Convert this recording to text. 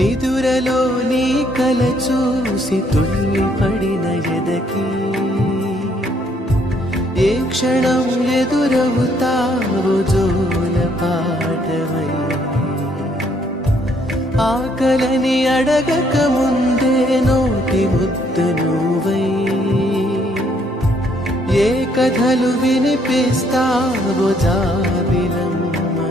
నిదురలో నీ కల చూసి తుళ్ళి పడిన ఎదకి ఏ క్షణం ఎదురవుతావు జోల పాటవై ఆకలని అడగక ముందే నోటి ముద్దు నువ్వై ఏ కథలు వినిపిస్తావో జాబిలమ్మై